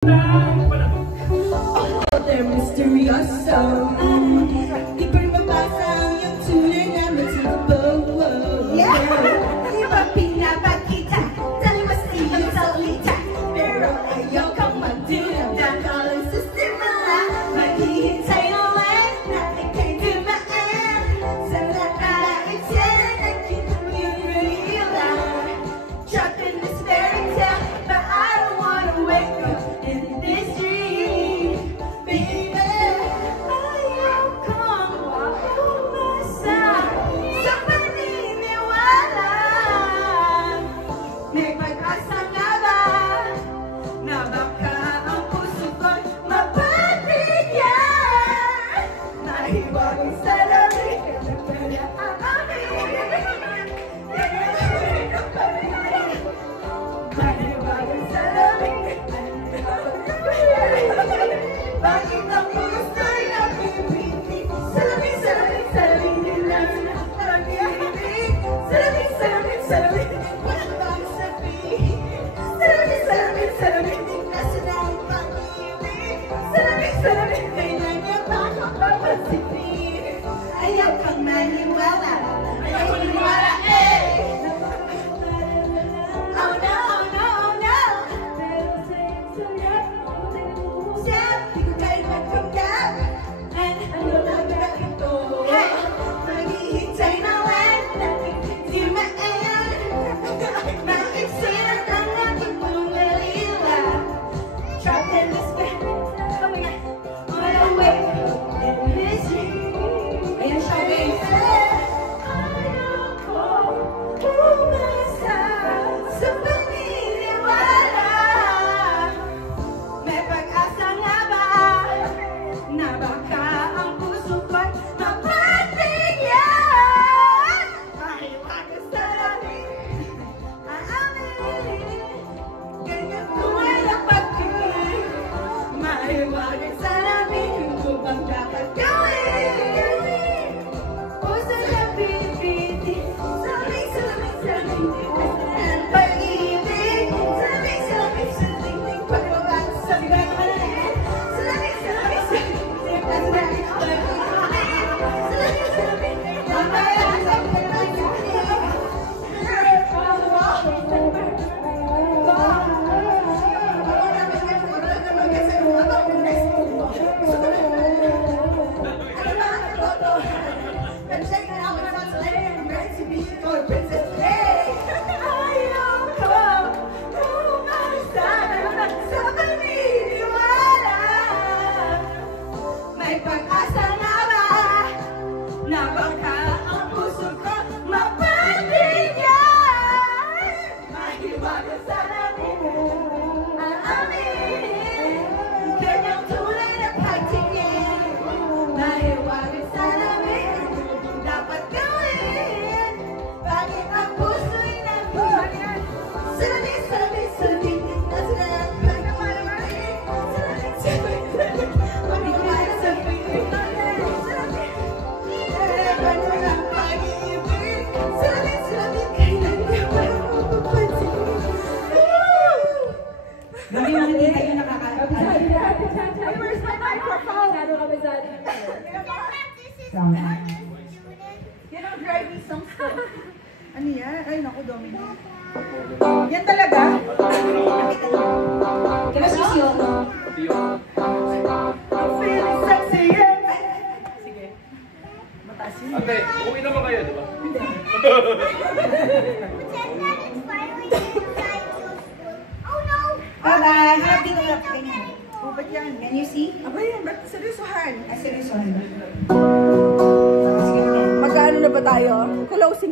They're misterioso. Di pa rin mabasa ang iyong tunay na matibabo. Di ba pinapakita? Dali mas iyong salita. Pero ayaw kang magdinam dahil ang sistema maghihintay na lang na ikay dumaan. Sa nakait yan at kitang yung real. Trapped in this fairy tale, but I don't wanna wake up in this dream. Baby, ayaw kang umasa sa paniniwala. May pag-asa nga ba na baka ang puso ko'y mapagbigyan? Nahiwagin sa lamig ka na pala ang amin. Nahiwagin sa lamig bakit ang puso'y napipitik? Salamin, salamin, salamin nila napipitik. Salamin, salamin, salamin walang bang sabihin. Salamin, salamin, salamin di kasi na ang pag-ibig. Salamin, salamin, kailan niya ba ako papansipin? Ayaw kang maniwala, ayaw kang maniwala, eh! Oh no, oh no, oh no! Di ko kayo magkamdam at ano lang na ito. Maghihintay na lang natin di maayon. Maiksi na ang aking pumalila. Trapped in this bed, oh my God, on a way in this dream. Ayan siya, guys. Ayaw ko umasa sa paniniwala. May pag-asa nga ba na baka ang puso ko'y mapagbigyan? Mahiwagas sa lamig aamin. Ganyan tunay na pag-ibig. Mahiwagas sa lamig kung bang dapat gawin. Puso na pipitik. Salamig, salamig, salamig ang pag-ibig. Salamig, salamig, salamig pagbabago sa gagawin. Salamig, salamig, salamig ang pag-ibig. Salamig, salamig, mamaya sa pag-ibig. Ayaw ko umasa sa paniniwala. May pag-asa na ba na baka ang puso ko mapagbigyan? Mahiwagas sa lamig aamin. Ganyang tunay na pagtingin. Mahiwagas sa lamig dapat gawin. Bakit ang puso'y nagbuhan? Salamin, salamin, salamin nasa na ang pag-ibig. Salamin, salamin, salamin mabigat sa piling. Salamin, harapan mo ng pag-ibig. Salamin, salamin, kailan niya ba mapapansin? Hindi kayo nakakatawa. Where's my microphone? Yan ang driving songs ko. Ano yan? Ay, naku, Dominic. Yan talaga? Mas yun. I'm feeling sexy, yeah. Sige. Mataas yun. Ate, uwi naman kayo, di ba? Bye-bye. Happy to look. Ganyan. Oh, ba't yan? Can you see? Aba yan, ba't seryosohan? Seryoso. Sige, Magkaano na ba tayo? Closing